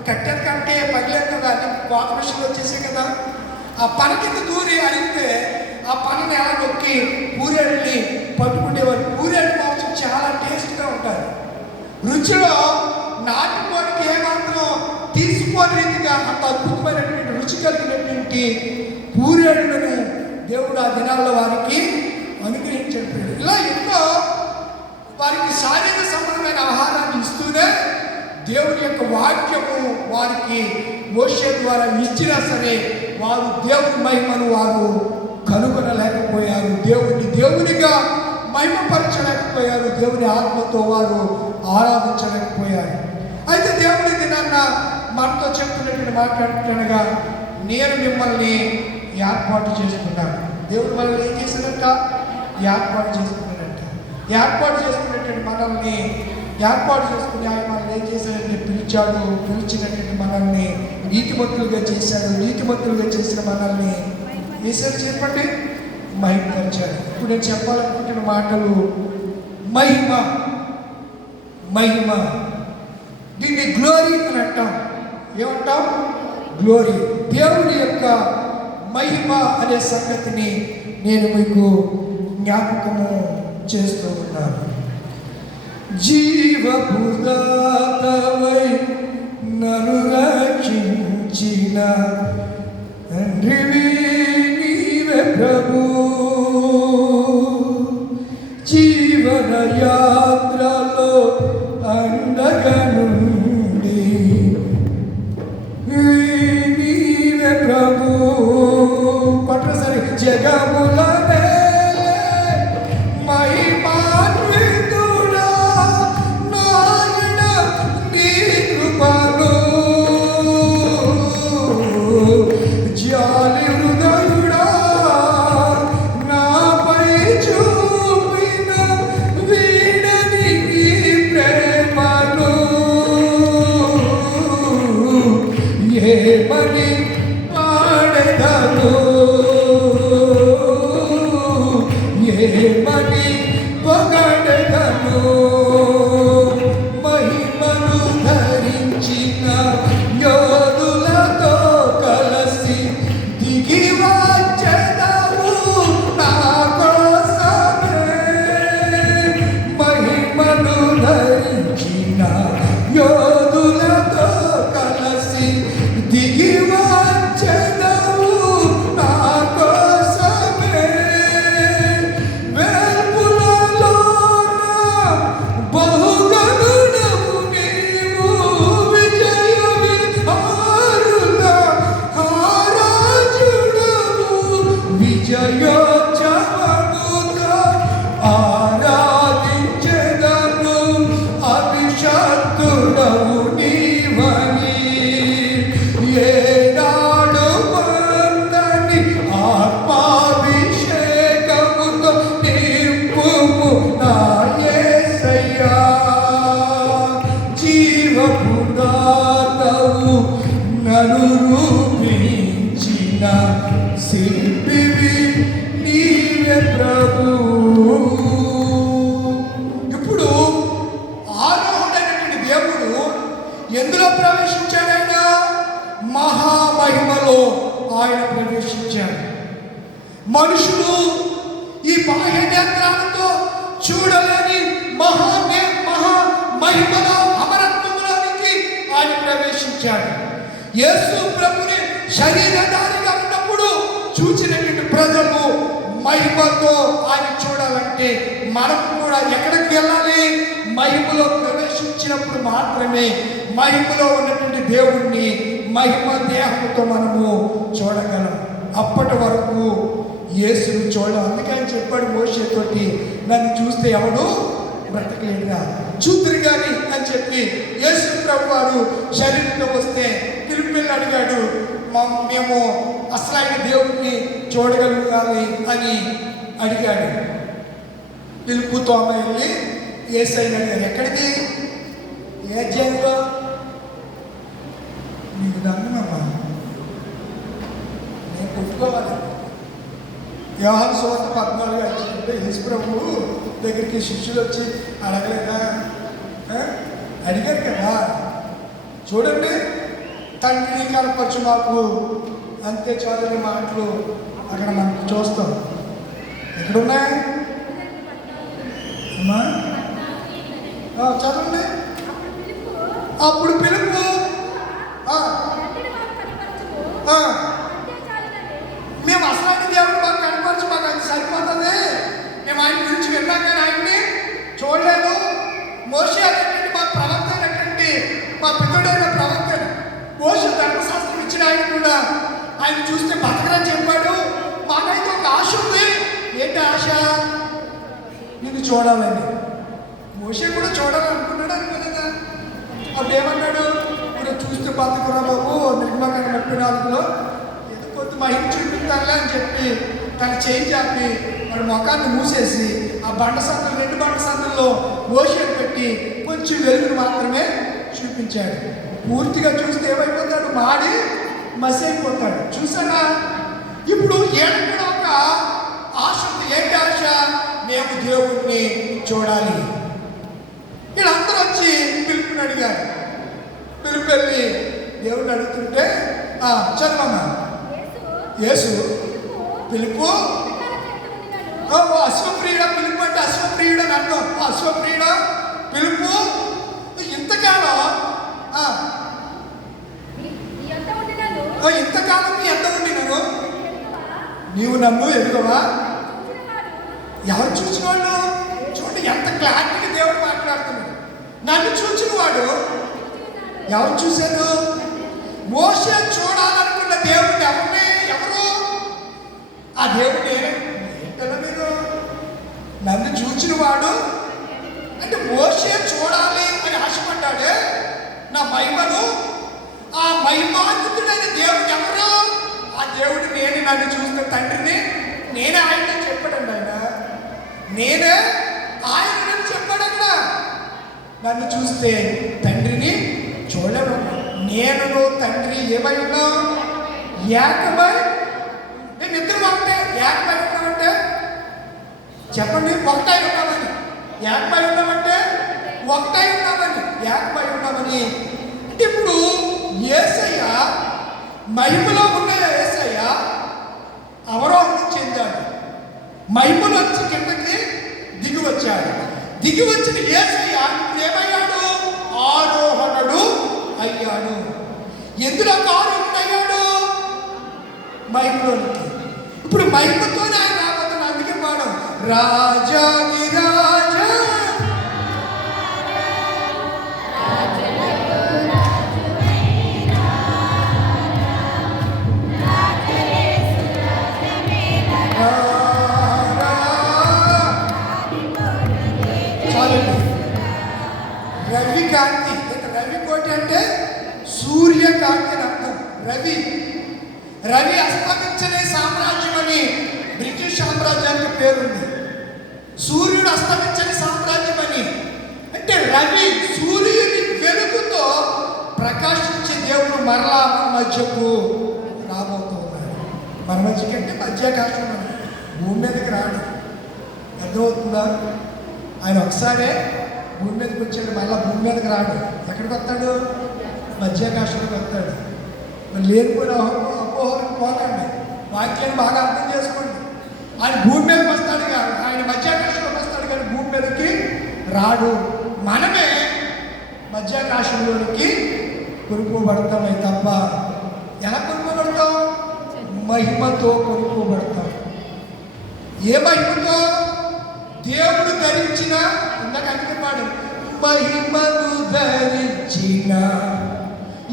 ఇప్పుడు కట్టెలు కంటే పగిలేదు కదా, అన్ని కోత మిషన్లు వచ్చేసాయి కదా. ఆ పని కింద దూరి అడిగితే ఆ పనిని ఎలా నొక్కి పూరేళ్ళని పట్టుకునేవారు. పూరేళ్ళ మాంసం చాలా టేస్ట్గా ఉంటుంది. రుచిలో నాటుకోనికి ఏమాత్రం తీసుకోని రీతిగా అంత అద్భుతమైనటువంటి రుచి కలిగినటువంటి పూరేళ్ళను దేవుడు ఆ దినాల్లో వారికి అనుగ్రహించాడు. ఇలా ఎంతో వారికి శారీరక సంబంధమైన ఆహారాన్ని ఇస్తూనే దేవుని యొక్క వాక్యము వారికి మోషే ద్వారా ఇచ్చినా సరే వారు దేవుని మహిమను వారు కనుగొనలేకపోయారు. దేవునిగా మహిమపరచలేకపోయారు. దేవుని ఆత్మతో వారు ఆరాధించలేకపోయారు. అయితే దేవుని దినాన్న మనతో చెప్తున్నటువంటి మాట్లాడుతుండగా, నేను మిమ్మల్ని ఏర్పాటు చేసుకున్నాను. దేవుడు మనల్ని ఏం చేశాడంట? ఏర్పాటు చేసుకున్నాడంట. ఏర్పాటు చేసుకున్నటువంటి మనల్ని ఏర్పాటు చేసుకుని ఆయన మనల్ని ఏం చేశాడంటే పిలిచాడు. పిలిచినటువంటి మనల్ని నీతిమంతులుగా చేశాడు. నీతిమంతులుగా చేసిన మనల్ని చేశాడు చెప్పండి, మహిమపరిచాడు. ఇప్పుడు నేను చెప్పాలనుకుంటున్న మాటలు మహిమ. మహిమ దీన్ని గ్లోరీ అని అంటాం. ఏమంటాం? గ్లోరీ. దేవుని యొక్క మహిమ అనే సంగతిని నేను మీకు జ్ఞాపకము చేస్తూ ఉన్నాను. జీవపుదాతవై నన్ను రక్షించిన తండ్రివి నీవే ప్రభు. జీవన యాత్రలో అండగా నుండి నీవే ప్రభు. పట్టసరి జగముల ఎందులో ప్రవేశించాడు? ఆయన మహామహిమలో ఆయన ప్రవేశించాడు. మనుషులు ఈ బాహ్య నేత్రాలతో చూడలేని మహిమలో అమరత్వంలోనికి ఆయన ప్రవేశించాడు. యేసు ప్రభుని శరీరధారిగా ఉన్నప్పుడు చూసినటువంటి ప్రజలు మహిమతో ఆయన చూడాలంటే మనం కూడా ఎక్కడికి వెళ్ళాలి? మహిమలో ప్రవేశించినప్పుడు మాత్రమే మహిమలో ఉన్నటువంటి దేవుణ్ణి మహిమ దేహంతో మనము చూడగలం. అప్పటి వరకు యేసును చూడడం. అందుకే ఆయన చెప్పాడు మోషేతోటి, నన్ను చూస్తే ఎవడు బ్రతకలేడురా, చూతురు కానీ అని చెప్పి యేసు ప్రభు వారు శరీరంలో వస్తే పిలిపిల్ని అడిగాడు, మేము అసలు ఆయన దేవుడిని చూడగలగాలి అని అడిగాడు. పిలుపుతో ఆమె వెళ్ళి యేసయ్యని అడిగారు, ఎక్కడికి? ఏ అధ్యాయంలో? నీకు దమ్మమ్మా, నేను కొట్టుకోవాలి. యోహాను సువార్త 14 అంటే యేసు ప్రభు దగ్గరికి శిష్యులు వచ్చి అడగలేదా? అడిగారు కదా. చూడండి, తండ్రిని కనపరచు మాకు, అంతే చాలని మాటలు అక్కడ మనం చూస్తాం. ఎక్కడున్నాయి అమ్మా? చదవండి. అప్పుడు పిలుపు మేము అసలు దేవుడు మాకు కనపరచు, మాకు అది సరిపోతుంది. మేము ఆయన గురించి విన్నాం కానీ ఆయన్ని చూడలేదు. మోషే అనేటువంటి మా ప్రవక్త అయినటువంటి మా పితుడైన ప్రవక్త మోషే ధర్మశాస్త్రం ఇచ్చిన ఆయన కూడా ఆయన చూస్తే బతకరని చెప్పాడు. మాకైతే ఒక ఆశ ఉంది. ఏంటి ఆశ? నిన్ను చూడాలని. మోషే కూడా చూడాలనుకున్నాడు అనుకోలేదా? అప్పుడు ఏమన్నాడు? ఇప్పుడు చూస్తే బతకరా బాబు, నిర్మాకాన్ని 34లో ఏదో కొంత మహిమ చూపిస్తానులే అని చెప్పి తన చేయి చాపి వాడు ముఖాన్ని మూసేసి ఆ బండ సందులు 2 బండ సందుల్లో మోషేని పెట్టి కొంచెం వెలుగును మాత్రమే చూపించాడు. పూర్తిగా చూస్తే ఏమైపోతాడు? మాడి మసి అయిపోతాడు. చూసారా? ఇప్పుడు ఏడు కూడా ఒక ఆశ ఉంది. ఏంటి ఆశ? మేము దేవుణ్ణి చూడాలి. వీళ్ళందరూ వచ్చి పిలుపుని అడిగారు. పిలుపు వెళ్ళి దేవుణ్ణి అడుగుతుంటే చదవమ్మా. యేసు పిలుపు అశ్వప్రియుడ. పిలుపు అంటే అశ్వప్రియుడు అని అర్థం. అశ్వప్రియుడ పిలుపు ఇంతకాలం ఇంతకాలం నీ ఎంత ఉండినాను? నీవు నన్ను ఎదుగవా? ఎవరు చూసిన వాళ్ళు? చూడండి ఎంత క్లారిటీగా దేవుడు మాట్లాడుతున్నాడు. నన్ను చూసిన వాడు ఎవరు చూశారు? మోషే చూడాలనుకున్న దేవుడు ఎవరు? ఆ దేవుడు ఏంటన్నా మీరు? నన్ను చూచిన వాడు అంటే మోషే చూడాలి అని ఆశపడ్డాడే నా మహిమను. ఆ మహిమాన్వితుడైన దేవుడు ఎవరు? ఆ దేవుడు నేను నన్ను చూసిన తండ్రిని నేనే ఆయన చెప్పాడండి. నేనే ఆయన చెప్పాడు. అక్కడ నన్ను చూస్తే తండ్రిని చూడలేము. నేను తండ్రి ఏమై ఉన్నాం? ఏకమై. మేము ఇద్దరు ఒకటే. ఏకమై ఉన్నామంటే చెప్పండి, ఒకటై ఉన్నామని. ఏకమై ఉన్నామంటే ఒకటై ఉన్నామని. ఏకమై ఉన్నామని అంటే ఇప్పుడు యేసయ్య మహిమలో ఉన్న యేసయ్య అవరోహణం చెందాడు. మహిమలోంచి కిందకి దిగి వచ్చాడు. దిగి వచ్చిన యేసయ్య ఏమయ్యాడు? ఆరోహణుడు అయ్యాడు. ఎందులో ఆరోహణుడు అయ్యాడు? మహిమలోనికి. ఇప్పుడు మహిమతోనే ఆయన రాబోతున్నా. అందుకే పాడం రాజాది రాజా రవికాంతి. రవి కోటి అంటే సూర్యకాంతి అని అర్థం. రవి అస్తమించని సామ్రాజ్యం అని బ్రిటిష్ సామ్రాజ్యానికి పేరుంది. సూర్యుడు అస్తమించని సామ్రాజ్యం అని అంటే రవి సూర్యుని వెలుగుతో ప్రకాశించే దేవుడు మరలా మన మధ్యకు రాబోతూ ఉన్నాడు. మన మధ్యకి అంటే మధ్యాకాశం అని భూమి మీదకి రాడు. అర్థమవుతుందా? ఆయన ఒకసారే భూమి మీదకి వచ్చాడు, మళ్ళీ భూమి మీదకి రాడు. ఎక్కడికి వస్తాడు? మధ్యాకాశంలోకి వస్తాడు. మరి లేనిపోయిన అపోహలకు పోకండి. వాక్యాన్ని బాగా అర్థం చేసుకోండి. ఆయన భూమి మీదకి వస్తాడు కాదు, ఆయన మధ్యాకాశంలోకి వస్తాడు కానీ భూమి మీదకి రాడు. మనమే మధ్యాకాశంలోనికి కొనుక్కోబడతామే తప్ప ఎలా కొనుక్కోబడతాం? మహిమతో కొనుక్కోబడతాం. ఏ మహిమతో? దేవుడు ధరించిన ఇందాక అంటున్నాడు మహిమను ధరించిన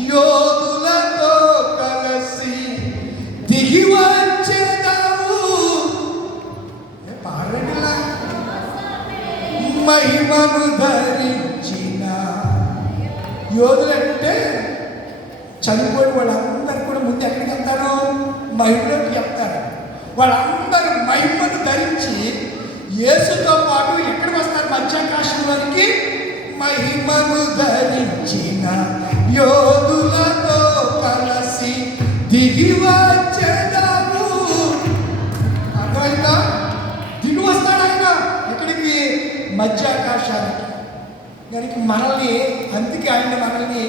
యోధులతో కలిసి దిగి వచ్చేదాము. పాడండిలా. మహిమను ధరించిన యోధులు అంటే చనిపోయిన వాళ్ళందరూ కూడా ముందు ఎక్కడికి వెళ్తారు? మహిమలోకి వెళ్తారు. వాళ్ళందరూ మహిమను ధరించి యేసుతో పాటు ఎక్కడికి వస్తారు? మధ్యాకాశంలోనికి. మహిమను ధరించిన యోధులతో కలిసి దిగి వచ్చేదాము. అర్థమైందా? దిగి వస్తాడు ఆయన ఎక్కడికి? మధ్యాకాశానికి. దానికి మనల్ని, అందుకే ఆయన మనల్ని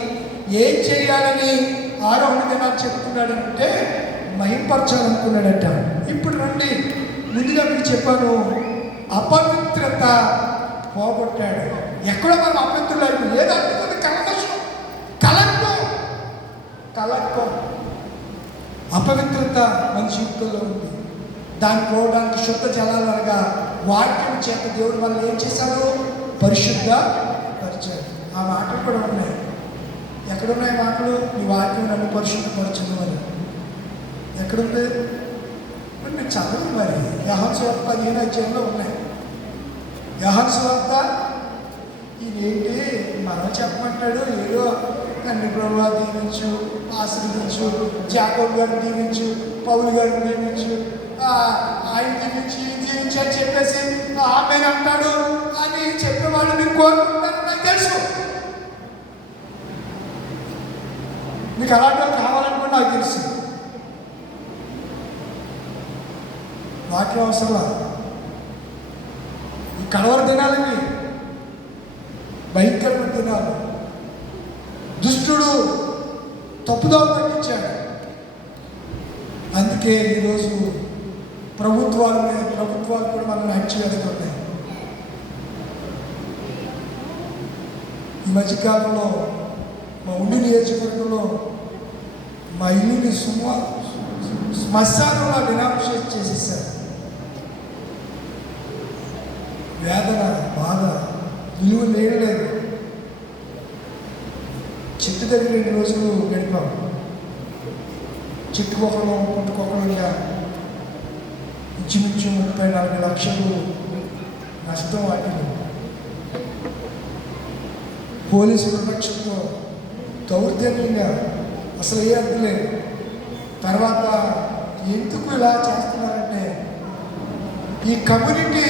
ఏం చేయాలని 6వ దినాలు చెప్తున్నాడంటే మహింపరచాలనుకున్నాడట. ఇప్పుడు రండి, ముందుగా మీకు చెప్పాను, అపవిత్రత పోగొట్టాడు. ఎక్కడో మనం అపవిత్రులు ఏదంటే కల్మషం, కలంకం, అపవిత్రత మన జీవితంలో ఉంది. దాన్ని పోవడానికి శుద్ధ జలాలనగా వాక్యం చేత దేవుడు వల్ల ఏం చేశాడు? పరిశుద్ధ పరిచాడు. ఆ మాటలు కూడా ఉన్నాయి. ఎక్కడున్నాయి మాటలు? నీ వాక్యం నన్ను పరిశుద్ధపరచను అని. ఎక్కడుంది? మరి మీరు చదవండి. మరి యోహాను సువార్త 15వ అధ్యాయంలో ఉన్నాయి. యోహాను సువార్త ఇదేంటి మనం చెప్పమంటాడు, ఏదో తండ్రి ప్రభువా దీవించు, ఆశీర్వదించు, జాకోబు గారిని దీవించు, పౌలు గారిని దీవించు, ఆయన దీవించి అని చెప్పేసి ఆమె అంటాడు అని చెప్పేవాళ్ళు మీరు కోరుకుంటారు. నాకు తెలుసు, మీకు అలాంటి వాళ్ళు కావాలని కూడా నాకు తెలుసు. వాక్యం అవసరంలా. ఈ కడవర దినాలకి భయంకరమైన దినాలు. దుష్టుడు తప్పుదోవ పట్టించాడు. అందుకే ఈరోజు ప్రభుత్వాలు కూడా మనల్ని అణచివేస్తున్నాయి. ఈ మధ్యకాలంలో మా ఉండి నియోజకవర్గంలో మా ఇల్లుని శ్మశానంలో వినాశం చేసేసారు. వేదన, బాధ, విలువ లేదు. చెట్టు దగ్గర 2 రోజులు గడిపాము. చెట్టుకొకరు పుట్టుకొకరుగా ఇంచుమించు 34 లక్షలు నష్టం వాటిలో. పోలీసు ప్రొటెక్షన్తో దౌర్జన్యంగా అసలు ఏ అర్థం లేదు. తర్వాత ఎందుకు ఇలా చేస్తున్నారంటే ఈ కమ్యూనిటీ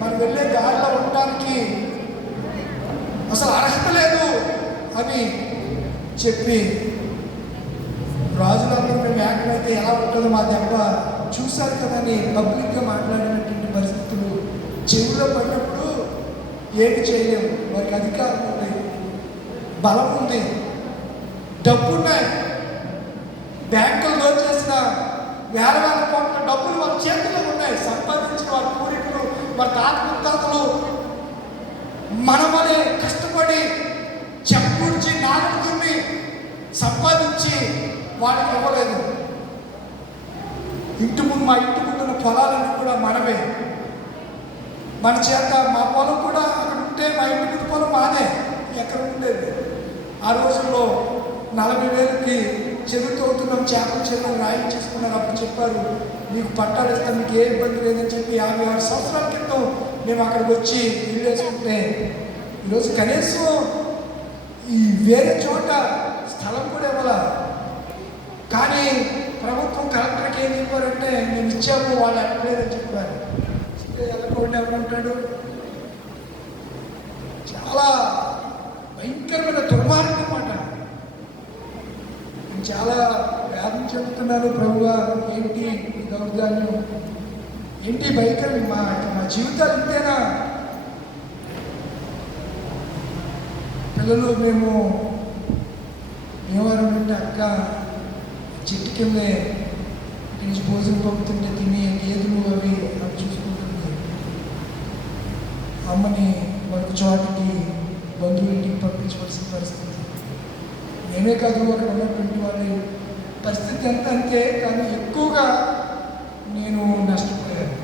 మనం వెళ్ళే దారిలో ఉండటానికి అసలు అర్హత లేదు అని చెప్పి రాజులందరూ మేము ఏకమైతే ఎలా ఉంటుందో మా దెబ్బ చూశారు కదని పబ్లిక్గా మాట్లాడినటువంటి పరిస్థితులు చెవిలో పడినప్పుడు ఏమి చేయలేము. వారికి అధికారం ఉంది, బలం ఉంది, డబ్బున్నాయి. బ్యాంకుల్లో చేసిన వేల కోట్ల డబ్బులు వాళ్ళ చేతుల్లో ఉన్నాయి. సంపాదించిన వాళ్ళ పూర్వీకులు, వాళ్ళ తాత ముత్తాతలు మనమనే కష్టపడి చెప్పుడిచి నాగడుకుని సంపాదించి వాళ్ళకి ఇవ్వలేదు. మా ఇంటి ముందున్న పొలాలన్నీ కూడా మనమే. మన చేత మా పొలం కూడా అక్కడ ఉంటే మా ఇంటి ముందు పొలం మాదే. ఎక్కడ ఉండేది? ఆ రోజుల్లో 40,000కి చెరువుతో అవుతున్నాం, చేపల చెరువులు రాయించేసుకున్నారు. అప్పుడు చెప్పారు మీకు పట్టాలు ఇస్తాం, మీకు ఏ ఇబ్బంది లేదని చెప్పి 56 సంవత్సరాల క్రితం మేము అక్కడికి వచ్చి ఇల్లు వేసుకుంటే ఈరోజు కనీసం ఈ వేరే చోట స్థలం కూడా ఇవ్వాల. కానీ ప్రభుత్వం కలెక్టర్కి ఏం చెప్పారంటే మేము ఇచ్చాము, వాళ్ళు అడగలేదని చెప్పారు. ఎలకోండి ఎవరుంటాడు? చాలా భయంకరమైన దుర్మార్గం అన్నమాట. నేను చాలా వేదన చెబుతున్నాను, ప్రభువా ఏంటి ఈ దౌర్జన్యం, ఏంటి భయంకరం, మా జీవితాలు ఇంతేనా? పిల్లలు మేము ఏమన్నారంటే అక్క చెట్టు కిందే నుంచి భోజనం పంపుతుంటే తిని గేదెలు అవి చూసుకుంటుంది. అమ్మని వర్క్ చోటికి బంధువులింటికి పంపించవలసిన పరిస్థితి. నేనే కాదు అక్కడ ఉన్నటువంటి వాళ్ళ పరిస్థితి ఎంత అంతే, కానీ ఎక్కువగా నేను నష్టపోయాను.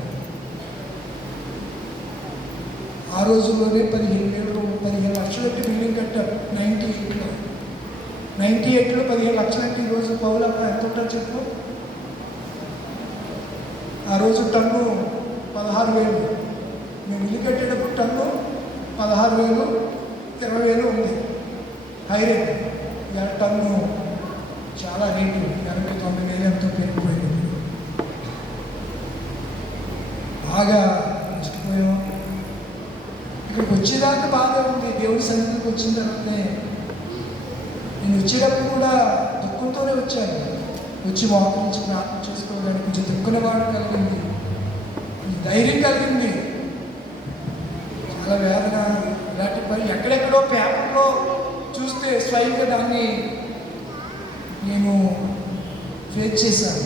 ఆ రోజుల్లోనే 15 లక్షలకి బిల్డింగ్ కట్టారు 98లో. 98లో 15 లక్షలంటే ఈరోజు పౌలు అక్కడ ఎంత ఉంటారు చెప్పు? ఆ రోజు టన్ను 16,000. మేము ఇల్లు కట్టేటప్పుడు టన్ను 16,000, 20,000 ఉంది హై రేట్. ఇవాళ టన్ను చాలా రేటు 80,000-90,000 ఎంతో పెరిగిపోయింది. బాగా నష్టపోయాం. ఇక్కడికి వచ్చేదాకా బాగా ఉంది. దేవుడి సన్నిధికి వచ్చిన తర్వాతనే నేను వచ్చేటప్పుడు కూడా దుఃఖంతోనే వచ్చాను. వచ్చి మోకం నుంచి ప్రార్థన చేసుకోవడానికి కొంచెం దుఃఖనవాడు కలిగింది, ధైర్యం కలిగింది. చాలా వేదన. ఇలాంటి పని ఎక్కడెక్కడో పేపర్లో చూస్తే స్వయంగా దాన్ని నేను ఫేస్ చేశాను.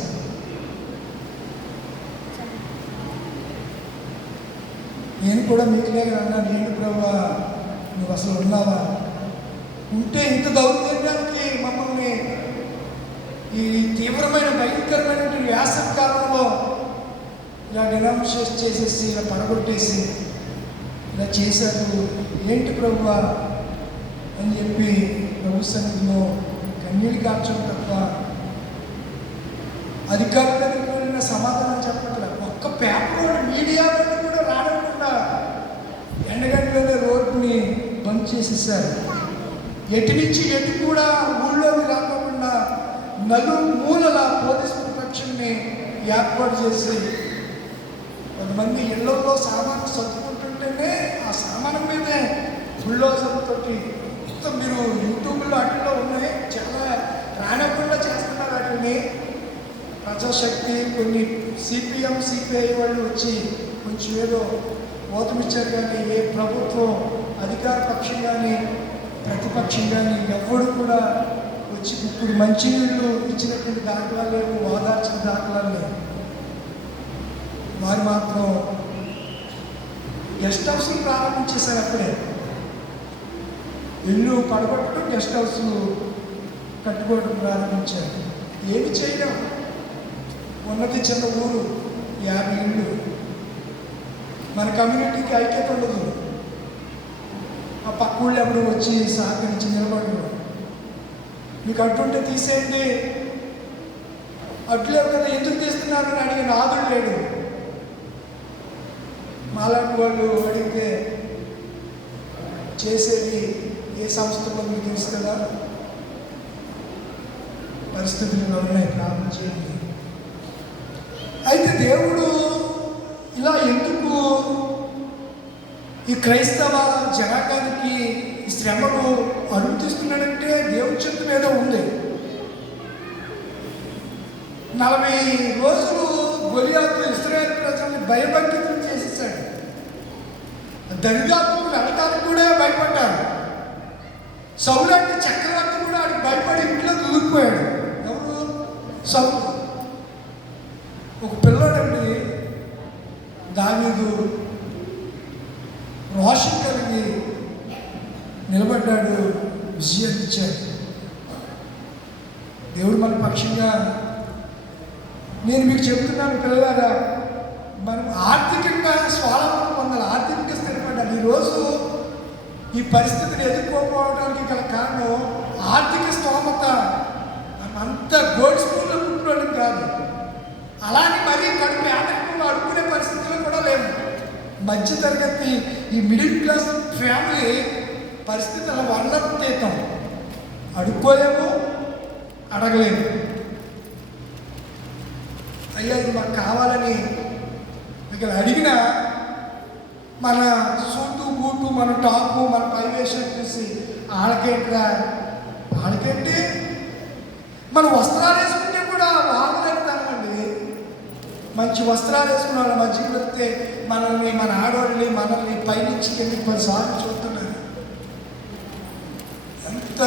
నేను కూడా మీకులాగా అన్నాను, ఏంటి ప్రభువా నువ్వు అసలు ఉన్నావా, ఉంటే ఇంత దౌర్జన్యానికి మమ్మల్ని ఈ తీవ్రమైన భయంకరమైనటువంటి వేసవి కాలంలో ఇలా డినామినేషన్ చేసేసి ఇలా పడగొట్టేసి ఇలా చేశారు, ఏంటి ప్రభువా అని చెప్పి ప్రభు సన్నిధిలో కన్నీళ్ళు కార్చడం తప్ప అధికారులకు కూడా సమాధానం చెప్పట్లేదు. ఒక్క పేపర్ మీడియా కూడా రాడకుండా ఎండగంటలోనే రోడ్డుని బంద్ చేసేసారు. ఎటు నుంచి ఎటు కూడా ఊళ్ళోకి రాకుండా నలుమూలల పోలీస్ ప్రొటెక్షన్ని ఏర్పాటు చేసి కొంతమంది ఇళ్లలో సామాను సర్దుకుంటుంటేనే ఆ సామానం మీదే బుల్డోజర్లతోటి మొత్తం మీరు యూట్యూబ్లో వాటిల్లో ఉన్నాయి, చాలా రానకుండా చేస్తున్నారు. వాటిని ప్రజాశక్తి కొన్ని సిపిఎం సిపిఐ వాళ్ళు వచ్చి కొంచెం ఏదో ఓతమిచ్చారు, కానీ ఏ ప్రభుత్వం అధికార పక్షం కానీ ప్రతిపక్షం కానీ ఎవరు కూడా వచ్చి ఇప్పుడు మంచినీళ్ళు ఇచ్చినటువంటి దాఖలాలు లేవు, ఓదార్చిన దాఖలాలు లేవు. వారు మాత్రం గెస్ట్ హౌస్లు ప్రారంభించేశారు. అప్పుడే ఇల్లు పడగొట్టడం, గెస్ట్ హౌస్లు కట్టుకోవడం ప్రారంభించారు. ఏమి చేయడం, ఉన్నది చిన్న ఊరు, 50 ఇళ్ళు. మన కమ్యూనిటీకి ఐక్యత ఉండదు. ఆ పక్క ఊళ్ళు ఎప్పుడు వచ్చి సహకరించి నిలబడరు. మీకు అడ్డుంటే తీసేయండి, అడ్డులేవు కదా ఎందుకు తీస్తున్నారు అని అడిగిన ఆదుడు లేడు. మాలాంటి వాళ్ళు అడిగితే చేసేది ఏ సంస్థలో మీకు తెలుసు కదా, పరిస్థితులు ఉన్నాయి, ప్రార్థన చేయండి. అయితే దేవుడు ఇలా ఎందుకు ఈ క్రైస్తవ జనాంగానికి ఈ శ్రమను అనుమతిస్తున్నాడంటే దేవుడి చిత్తం ఏదో ఉంది. 40 రోజులు గొలియాతు ఇశ్రాయేలు ప్రజల్ని భయభక్తులు చేసేసాడు. దరిదాపులకు వెళ్ళటానికి కూడా భయపడ్డాడు. సౌలు అంటే చక్రవర్తి కూడా ఆడికి భయపడి ఇంట్లో దూరిపోయాడు. ఎవరు? సౌలు. ఒక పిల్లోడండి దావీదు రోషం కలిగి నిలబడ్డాడు, విజయం ఇచ్చాడు. దేవుడు మన పక్షంగా. నేను మీకు చెప్తున్నాను పిల్లలారా, మనం ఆర్థికంగా స్వావలంబన పొందాలి, ఆర్థికంగా స్థిరపడాలి. ఈరోజు ఈ పరిస్థితిని ఎదుర్కోకపోవడానికి గల కారణం ఆర్థిక స్తోమత. అంత గోల్డ్ స్పూన్లో పుట్టుకోవడం కాదు, అలానే మరీ కడుపు ఆటంకంలో అడుక్కునే పరిస్థితుల్లో కూడా లేవు. మధ్యతరగతి ఈ మిడిల్ క్లాస్ ఫ్యామిలీ పరిస్థితి అలా వర్ణతీతం. అడుక్కోలేము, అడగలేము. అయ్యా ఇది మాకు కావాలని ఇక్కడ అడిగినా మన సూటు బూటు, మన టాపు, మన పైవేషం చూసి వాళ్ళకేంట్రా, వాళ్ళకేంటి మన వస్త్రాలు వేసుకుంటే కూడా వాగులేస్తామండి. మంచి వస్త్రాలు వేసుకున్న వాళ్ళ మధ్యకి వెళ్తే మనల్ని, మన ఆడవాళ్ళని, మనల్ని పైనుంచి కిందకి 10 సార్లు చూస్తున్నారు. ఎంత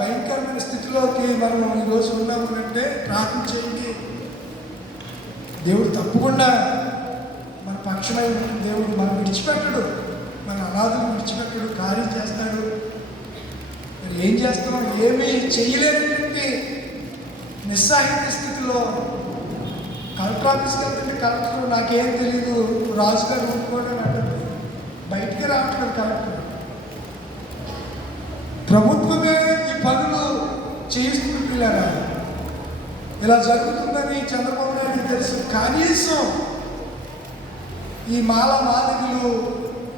భయంకరమైన స్థితిలోకి మనం ఈరోజు ఉన్నాము అంటే ప్రార్థన చేయండి. దేవుడు తప్పకుండా మన పక్షమై దేవుడు మనం విడిచిపెట్టడు, మన అనాథులు విడిచిపెట్టడు, కార్యం చేస్తాడు. మరి ఏం చేస్తాం? ఏమీ చేయలేనటువంటి నిస్సహాయ స్థితిలో కలెక్టర్ ఆఫీస్కి వెళ్తుంటే కలెక్టర్ నాకేం తెలీదు, రాజుగారు ఊరుకోవడం అంటుంది. బయటికి రావట్లేదు కలెక్టర్. ప్రభుత్వమే ఈ పనులు చేయిస్తుంటున్నారా? ఇలా జరుగుతుందని చంద్రబాబు నాయుడు తెలుసు. కనీసం ఈ మాదిగులు,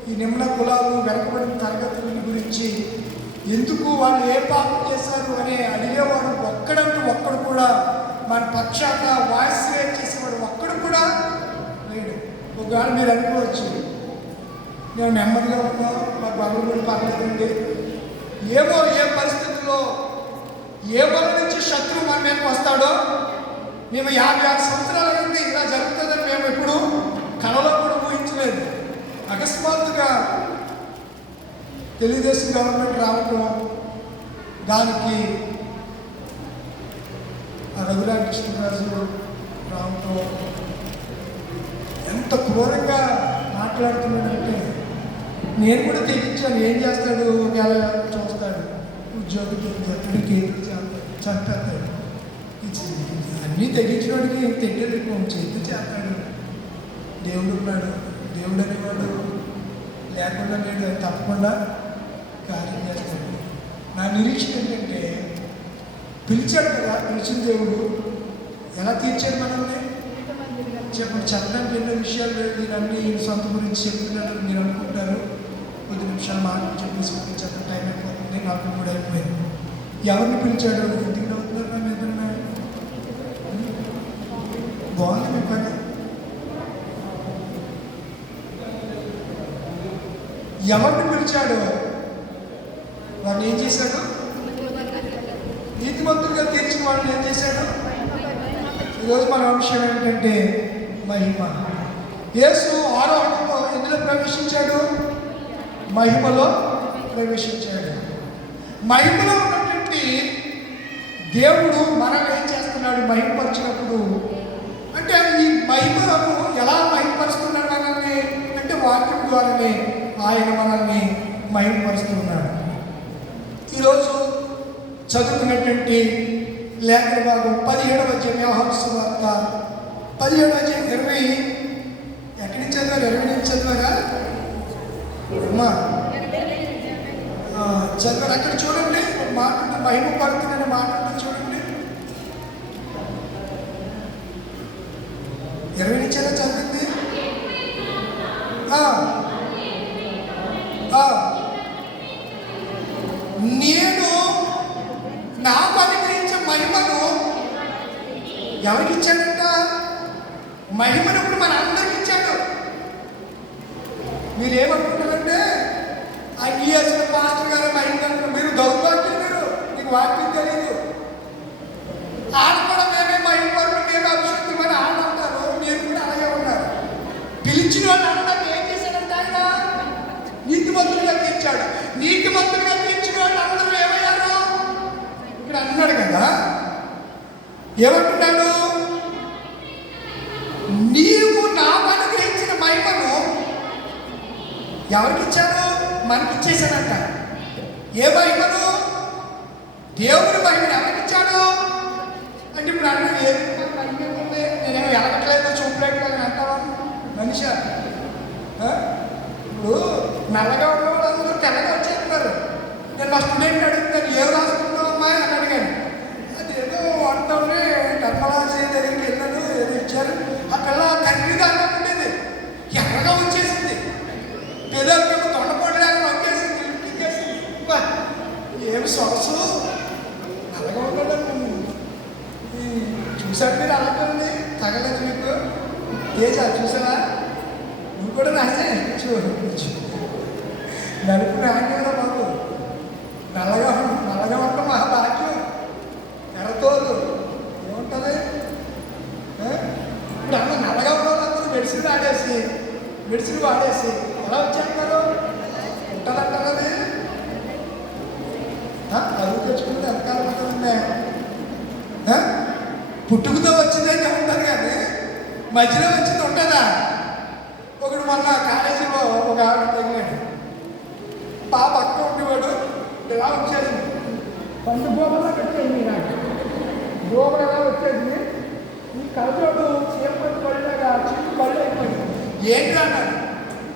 ఈ నిమ్న కులాలు, వెనకబడిన తరగతుల గురించి ఎందుకు వాళ్ళు ఏ పాపం చేశారు అని అడిగేవాడు ఒక్కడంటూ ఒక్కడు కూడా, మన పక్షాన వాయిస్ రేట్ చేసేవాడు ఒక్కడు కూడా లేడు. ఒకవేళ మీరు అనుకోవచ్చు, నేను నెమ్మదిగా ఉన్నా, మా గొడవలు కూడా పర్లేదండి, ఏమో ఏ పరిస్థితుల్లో ఏ వల్ల నుంచి శత్రువు మన మీదకి వస్తాడో. మేము 56 సంవత్సరాల నుండి ఇలా జరుగుతుందని మేము ఎప్పుడు కళలో కూడా ఊహించలేదు. అకస్మాత్తుగా తెలుగుదేశం గవర్నమెంట్ రావటం, దానికి ఆ రఘురామ కృష్ణరాజు రావుతో ఎంత క్రూరంగా మాట్లాడుతున్నాడంటే నేను కూడా తెగించాను. ఏం చేస్తాడు? ఒకవేళ చూస్తాడు, ఉద్యోగికి జట్టుడికి చంపేస్తాడు. అన్నీ తెగించినోడికి తెడ్డేది చేతి చేస్తాడు. దేవుడు ఉన్నాడు, దేవుడు అనేవాడు లేకుండా నేను తప్పకుండా కార్యం చేస్తాడు. నా నిరీక్షణ ఏంటంటే పిలిచాడు కదా, పిలిచిన దేవుడు ఎలా తీర్చాడు మనల్ని చెప్పండి. చెప్పడానికి ఎన్నో విషయాలు లేదు. నేను అన్ని సొంత గురించి చెప్తున్నట్టు మీరు అనుకుంటారు. కొద్ది నిమిషాలు మాటలు చెప్పేసి చెప్పిన టైం అయిపోతుంది, నాకు కూడా అయిపోయింది. ఎవరిని పిలిచాడు? ఎందుకు నవ్వుతున్నారు? నా మీద బాగుంది మీ పని. ఎవరిని పిలిచాడు? వాడిని ఏం చేశాడు? నీతిమంతుడిగా తీర్చిన వాడిని ఏం చేశాడు? ఈరోజు మన అంశం ఏంటంటే మహిమ. యేసు ఆరోహణలో ఎందులో ప్రవేశించాడు? మహిమలో ప్రవేశించాడు. మహిమలో ఉన్నటువంటి దేవుడు మనల్ని ఏం చేస్తున్నాడు? మహిమపరిచినప్పుడు అంటే ఈ మహిమలను ఎలా మహిమపరుస్తున్నాడు మనల్ని అంటే వాక్యం ద్వారానే ఆయన మనల్ని మహిమపరుస్తున్నాడు. ఈరోజు చదువుకున్నటువంటి లేఖన భాగం 17వ అధ్యాయం యోహాను సువార్త 17వ అధ్యాయం 20 ఎక్కడి నుంచి చదివారు? 20 నుంచి చదివారా అమ్మా? చదివారు. అక్కడ చూడండి, మాట మహిమ పడుతుందనే మాట చూడండి. 20 నుంచి ఎలా చదివింది? నేను నాకు అనుగ్రహించే మహిమను ఎవరికి ఇచ్చాడంట? మహిమను ఇప్పుడు మన అందరికి ఇచ్చాడు. మీరేమనుకుంటారంటే ఐఎస్ పాస్టర్ గారు మహిమ, మీరు దౌర్భాగ్యులు, మీకు వాక్యం తెలియదు. ఆడ కూడా మేమే మహిమను మేమే అభిషేకం అని ఆడ అంటారు. మీరు కూడా అలాగే ఉన్నారు. పిలిచిన వాళ్ళు అందరికీ ఏం చేశాడంటే ఆయన నీతిమంతులుగా తీర్చాడు. నీతిమంతులుగా తీర్చిన వాళ్ళు అందరూ ఏమయ్యారు? ఇక్కడ అన్నాడు కదా, ఏమంటున్నాడు? నీవు నాకు అనుగ్రహించిన మహిమను ఎవరికి ఇచ్చాడు? మనకి ఇచ్చేసాడంట. ఏ మహిమను? దేవుడి మహిమను ఎవరికి ఇచ్చాడు అంటే ఇప్పుడు అన్న ఏది ఉంది, నేనేమో ఎలగట్లేదు చూపలేదు అని అంటావా మనిషి? ఇప్పుడు నల్లగా ఉన్న వాళ్ళందరూ తెల్లగా వచ్చేస్తున్నారు. నేను మా స్టూడెంట్ అడుగుతాను, ఏం రాసుకుంటావు అమ్మాయి అని అడిగాను. అదేదో వంటని టర్మలాజీ దగ్గరికి వెళ్ళాను, ఏదో ఇచ్చారు. ఆ పిల్ల కన్నీగా ఉండేది, ఎర్రగా వచ్చేసింది. పెదవులకు తొండపడలేక వచ్చేసింది, ఇంటికేసింది. ఏమి సొగసు అలాగా ఉండడం చూసాడు. మీరు అలాగే తగలేదు మీకు ఏజా చూసారా? నువ్వు కూడా రాసే నలుపు నాణ్యంగా బాబు. నల్లగా ఉండడం మా భాగ్యం. ఎర్రతోలు ఏముంటుంది? ఇప్పుడు అన్న నల్లగా ఉన్న వాళ్ళందరూ మెడిసిన్ వాడేసి ఎలా వచ్చేస్తున్నారు? ఉంటుందంటారు. అది అరువు తెచ్చుకుంటే ఎంతకాలం ఉంటుందండి? పుట్టుకతో వచ్చిందైతే ఉంటుంది, కానీ మధ్యలో వచ్చింది ఉంటుందా? ఒకడు మొన్న కాలేజీలో ఒక ఆవిడ తగిలాడు. పాప అక్క ఉండేవాడు, ఇలా వచ్చేసింది. పండు గోబలా పెట్టేది, నాకు గోబలు ఎలా వచ్చేసింది. ఈ కలచోడు చీరపడి పడేలాగా చిమ్ము పళ్ళు అయిపోయింది. ఏంటి అన్నాడు?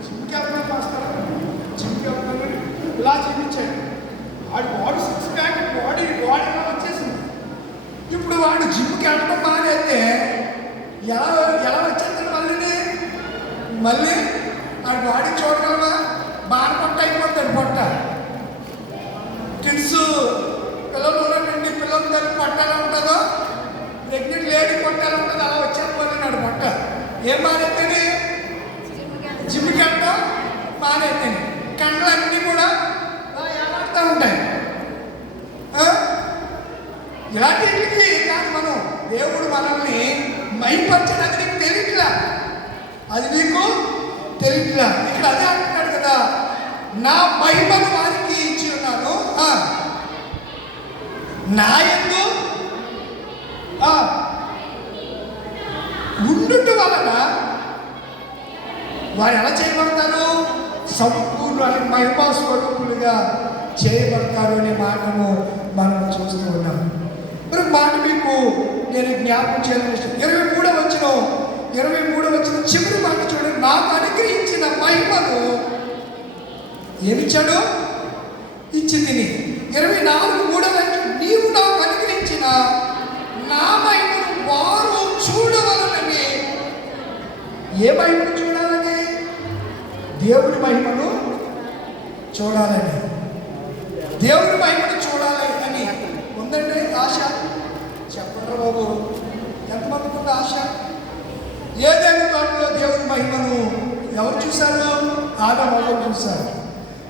జిమ్కి వెళ్తున్నాను వస్తాను, జిమ్కి వెళ్తున్నాను ఇలా చూపించాడు. వాడు 6 ప్యాక్ బాడీ ఎలా వచ్చేసింది. ఇప్పుడు వాడు జిమ్కి వెళ్ళడం మానేస్తే ఎలా వచ్చేస్తాడు? మళ్ళీ వాడి బాడీ చూడగలమా? బాగా పొట్ట అయిపోతాడు. పొట్ట కిడ్స్ పిల్లలు ఉన్నటువంటి పిల్లల తల్లి పొట్ట ఎలా ఉంటుందో, ప్రెగ్నెంట్ లేడీ పొట్ట ఎలా ఉంటుందో అలా వచ్చేపోతున్నాడు పొట్ట. ఏం మానేస్తాడు? జిమ్కి వెళ్ళడం మానేస్తాడు. కండలన్నీ కూడా ఏలాడుతూ ఉంటాయి. ఇలాంటికి కానీ మనం దేవుడు మనల్ని మైపరచడం అది నీకు తెలియట్లా, ఇక్కడ అదే అంటున్నాడు కదా, నా మహిమను వారికి ఇచ్చి ఉన్నాను, నా యందు ఆ, ఉండుట వలన వారు ఎలా చేయబడతారు? సంపూర్ణ మహిమా స్వరూపులుగా చేయబడతారు అనే మాటను మనం చూస్తూ ఉన్నాం. మరి మాట మీకు నేను జ్ఞాపకం చేయాలని 23వ వచనం చివరి మాట చూడండి. నాకు అనుగ్రహించిన మహిమను ఏమిచ్చాడు? ఇచ్చి తిని. 24 నీవు నాకు అనుగ్రహించిన నా మహిమను వారు చూడవలనని. ఏ మహిమను చూడాలని? దేవుడి మహిమను చూడాలని. దేవుడి మహిమను చూడాలి అని ఉందండి ఆశ. చెప్పండి బాబు, ఎంతమందికి ఉంది ఆశ? ఏదైనా తోటలో దేవుడి మహిమను ఎవరు చూశారు? ఆదాము హవ్వలు చూశారు.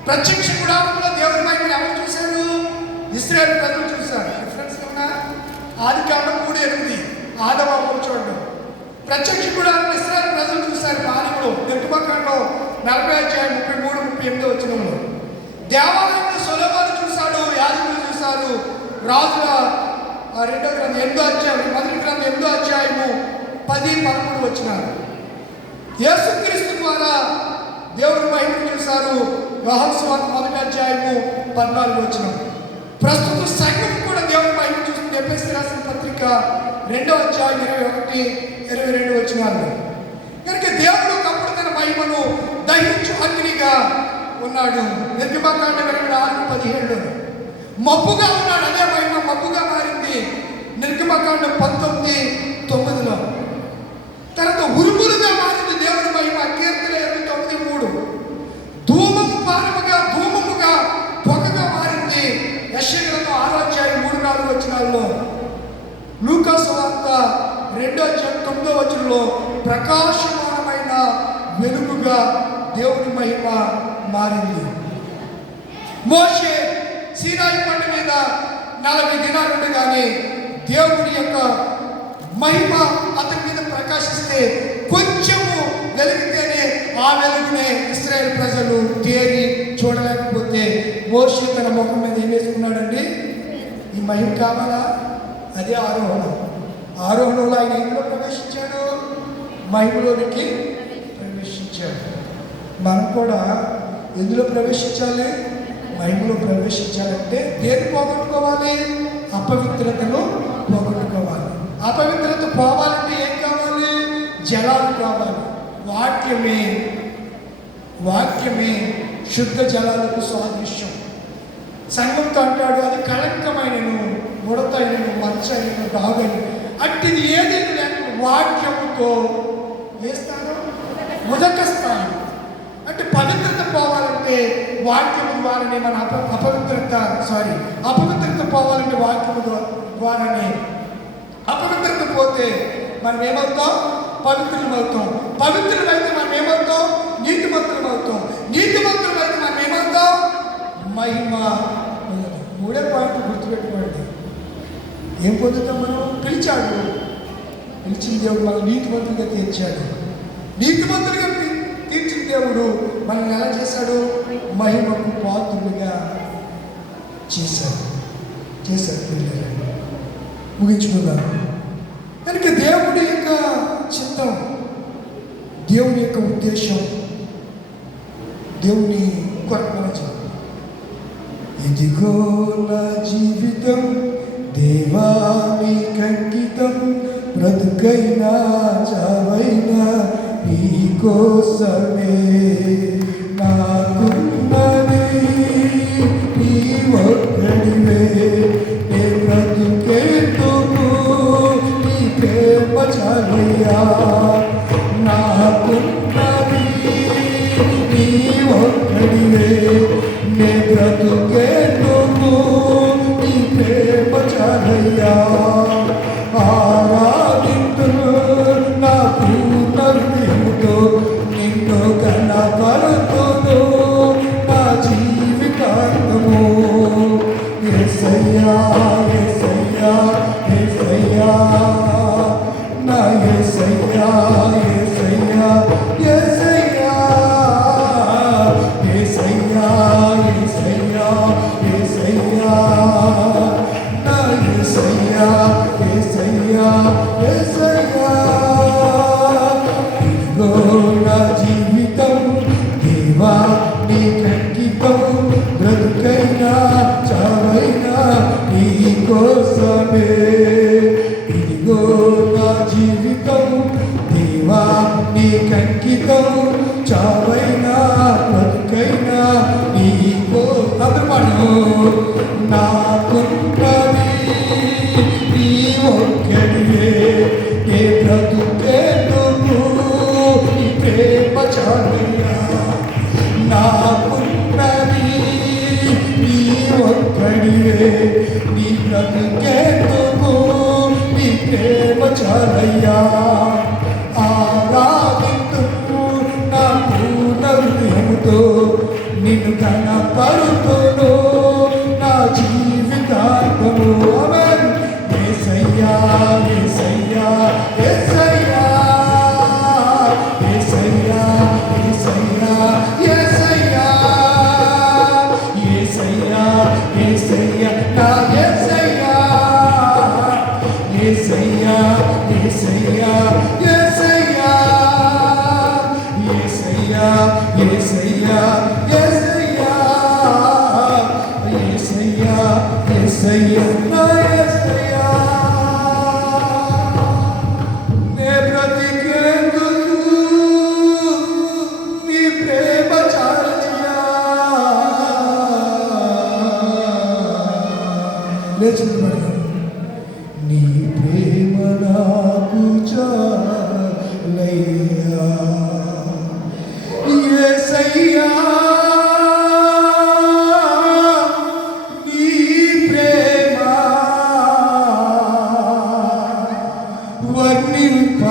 ప్రత్యక్ష గుడారంలో దేవుడి మహిమను ఎవరు చూశారు? ఇశ్రాయేలు ప్రజలు చూశారు. డిఫరెన్స్ ఉన్నా? ఆదికాండం 3:8 ఆదాము హవ్వలు చూడడం. ప్రత్యక్ష గుడారంలో ఇశ్రాయేలు ప్రజలు చూశారు. పాలకులు నిర్గమకాండం 40:33-38 వచనంలో. దేవాలయంలో సొలొమోను చూశాడు, యాజకులు చూశారు, రాజుల 2వ గ్రంథం 8వ అధ్యాయం, 8వ అధ్యాయము 10-11 వచనాలు. యేసుక్రీస్తు ద్వారా దేవుడి మహిమను చూశారు. యోహాను సువార్త 1వ అధ్యాయము 14వ వచనం. ప్రస్తుత సంఘం కూడా దేవుడి మహిమను చూస్తుంది. ఎఫెసీయులకు రాసిన పత్రిక 2వ అధ్యాయం 21-22 వచనాలు. కనుక దేవుడు ఒకప్పుడు తన మహిమను దహించు అగ్నిగా ఉన్నాడు. నిర్గమకాండం 24:17 మబ్బుగా ఉన్నాడు. అదే మహిమ మబ్బుగా మారింది నిర్గమకాండం 19:9. తర్వాత ఉరుములుగా మారింది దేవుడి మహిమ కీర్తన 29:3. ధూమముగా పొగగా మారింది యెషయా గ్రంథం 6వ అధ్యాయం 3-4 వచనాల్లో. లూకా సువార్త 2వ అధ్యాయం 9వ వచనంలో ప్రకాశమానమైన వెలుగుగా దేవుడి మహిమ మారింది. మోషే సీనాయి కొండ మీద 40 దినాలు ఉండగానే దేవుడి యొక్క మహిమ అతని మీద ప్రకాశిస్తే కొంచెము వెలిగితేనే ఆ వెలుగునే ఇశ్రాయేలు ప్రజలు తేరి చూడలేకపోతే మోషే తన ముఖం మీద ఏం వేసుకున్నాడండి? ఈ మహిమ కావాలా? అదే ఆరోహణంలో ఆయన ఎందులో ప్రవేశించాడు? మహిమలోనికి ప్రవేశించాడు. మనం కూడా ఎందులో ప్రవేశించాలి? మహిమలో ప్రవేశించాలంటే దేన్ని పోగొట్టుకోవాలి? అపవిత్రతను పోగొట్టుకోవాలి. అపవిత్రత పోవాలంటే ఏం కావాలి? జలాలు కావాలి. వాక్యమే శుద్ధ జలాలకు సాదృశ్యం. సంఘంతో అంటాడు అది కళంకమైనను, ముడతైనను, మచ్చైనను, దాగైనను అట్టిది ఏది లేకుండా వాక్యముతో వేస్తాను ఉదకస్తాను. అంటే పవిత్రత పోవాలంటే వాక్యము ద్వారానే మన అపవిత్రత పోవాలంటే వాక్యము ద్వారానే. అపవిత్రత పోతే మనం ఏమవుతాం? పవిత్రులమవుతాం. పవిత్రులమైతే మనం ఏమవుతాం? నీతిమంతులమవుతాం. నీతిమంతులమైతే మనం ఏమవుతాం? మహిమ. 3 పాయింట్లు గుర్తుపెట్టుకోండి. ఏం పొందుతాం మనం? పిలిచిన దేవుడు మనం నీతిమంతులుగా తీర్చాడు. నీతిమంతులుగా తీర్చిన దేవుడు మనల్ని ఎలా చేశాడు? మహిమకు పాత్రులుగా చేశాడు. ముగించుకుందాం. కనుక దేవుడి యొక్క చిత్తం, దేవుని యొక్క ఉద్దేశం, దేవుని కొరకు మనం చెప్తాం. ఇదిగో నా జీవితం దేవానికి అంకితం, బ్రతుకైనా చావైనా నీ కోసమే. నాకున్నది నీ ఒక్కడివే, నే బ్రతుకేందుకు నీ ప్రేమ చాలయ్యా. నాకున్నది నీ ఒక్కడివే, నే బ్రతుకేందుకు నీ ప్రేమ చాలయ్యా. ఆరాధింతును నాకు నవ్వుతో నిన్ను కనపరుతును. నీ కోసమే. ఇదిగో నా జీవితము దేవా నీకంకితము, చావైనా బతుకైనా నీకో అభిమాను. నాకున్నది నీ ఒక్కడివే, నే బ్రతుకేందుకు నీ ప్రేమ చాలయ్యా. నాకున్నది నీ ఒక్కడివే, నీ బ్రతుకేందుకు నీ ప్రేమ చాలయ్యా. ఆరాధింతుము నా పూర్ణ హృదయముతో, నిన్ను కనపరుతును నా జీవితాంతము. ఆమేన్. యేసయ్యా యేసయ్యా యేసయ్యా యేసయ్యా యేసయ్యా యేసయ్యా యేసయ్యా యేసయ్యా నా యేసయ్యా యేసయ్యా యేసయ్యా యేసయ్యా యేసయ్యా యేసయ్యా యేసయ్యా యేసయ్యా యేసయ్యా నా యేసయ్యా. నే బ్రతికేందుకు నీ ప్రేమ చాలయ్యా. లేచి నిలబడదాం. నీ ప్రేమ నాకు చాలయ్యా. యేసయ్యా నీ ప్రేమ వర్ణింప